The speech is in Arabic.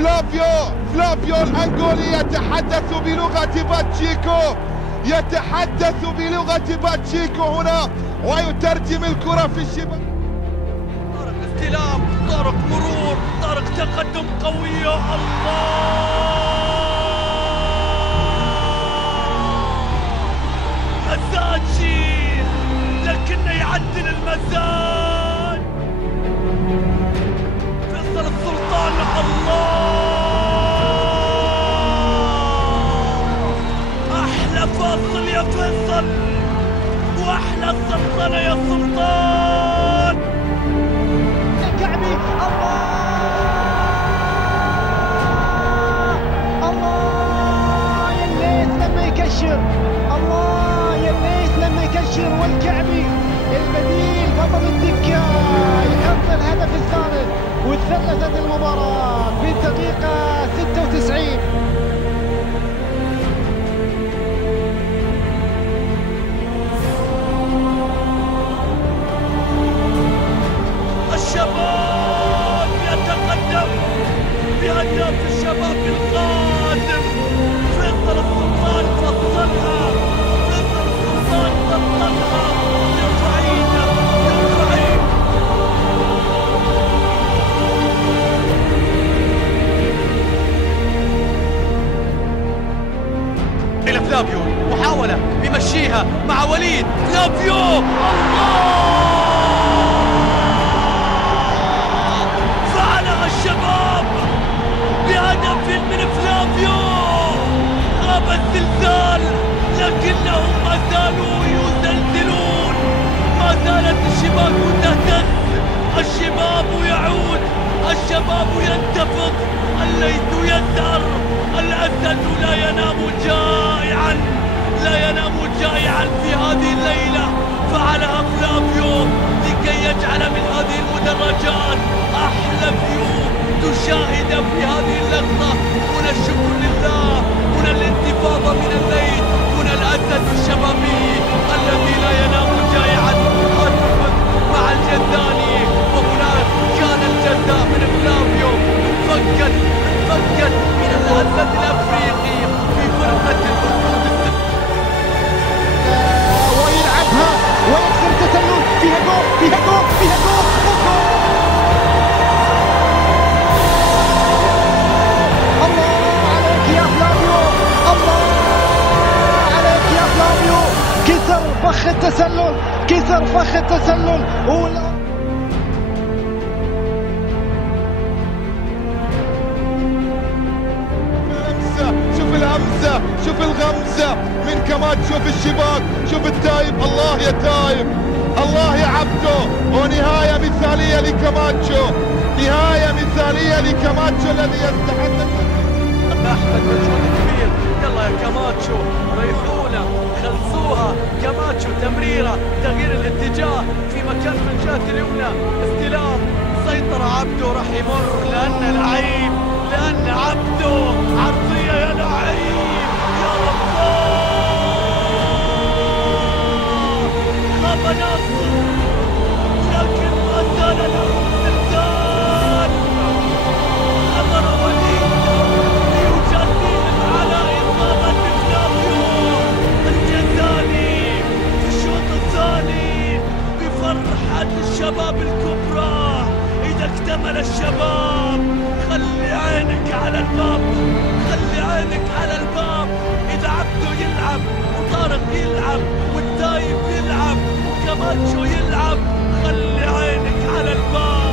فلافيو الأنغولي يتحدث بلغة باتشيكو، يتحدث بلغة باتشيكو هنا ويترجم الكرة في الشباك. طارق استلام، طارق مرور، طارق تقدم قوية. الله مزاجي لكنه يعدل المزاج. فيصل السلطان الله أحلى فاصل يا فيصل وأحلى سلطنة يا سلطان. الكعبي الله يا الليث لما يكشر، الله يا الليث لما يكشر، والكعبي البديل بطل الدكة يحط الهدف الثالث وثلثت المباراة في الدقيقة 96. الشباب يتقدم بهدف الشباب القادم. فيصل السلطان فصلها، فيصل السلطان فصلها. يرفعينا يرفعين إلى فلافيو، محاولة بيمشيها مع وليد. فلافيو الله الشباب بهدف من فلافيو. غاب الزلزال لكنهم ما زالوا يزلزلون، ما زالت الشباك تهتز، الشباب يعود، الشباب ينتفض، الليث يزهر، الأسد لا ينام جائعا، لا ينام جائعا في هذه الليلة. فعلها فلافيو لكي يجعل من هذه المدرجات أحلى فيو تشاهد في هذه اللحظة. هنا الشكر لله، هنا الانتفاضة من الليل، هنا الأسد الشبابي الذي لا ينام جائعا. الفوز مع الجزاني، وهناك كان الجزاء من فلافيو. انفكت من الأسد الأفريقي في فرقة الأسود ويلعبها ويكسر تسلل، فيها جول فيها جول فيها جول. الله عليك يا فلافيو، الله عليك يا فلافيو. كسر فخ التسلل، كسر فخ التسلل. شوف الهمزة، شوف الغمزة من كماتشو في الشباك. شوف التايب، الله يا تايب، الله يا عبدو. ونهاية مثالية لكماتشو، نهاية مثالية لكماتشو الذي يستحق. أحمد مجهود كبير، يلا يا كماتشو ريحونا خلصوها. كماتشو تمريرة، تغيير الاتجاه في مكان من الجهة اليمنى، استلام، سيطرة. عبدو راح يمر لأنه لعيب، لأن عبدو عرضية يا لعيب يا الله. خاب ناصر لكن ما زال له استرسال. خبر وليد ليجازيهم على إصابة فلافيو الجزاني في الشوط الثاني بفرحة الشباب الكبرى. إذا اكتمل الشباب خلي عينك على الباب، خلي عينك على الباب. إذا عبدو يلعب وطارق يلعب والتايب يلعب وكماتشو يلعب، خلي عينك على الباب.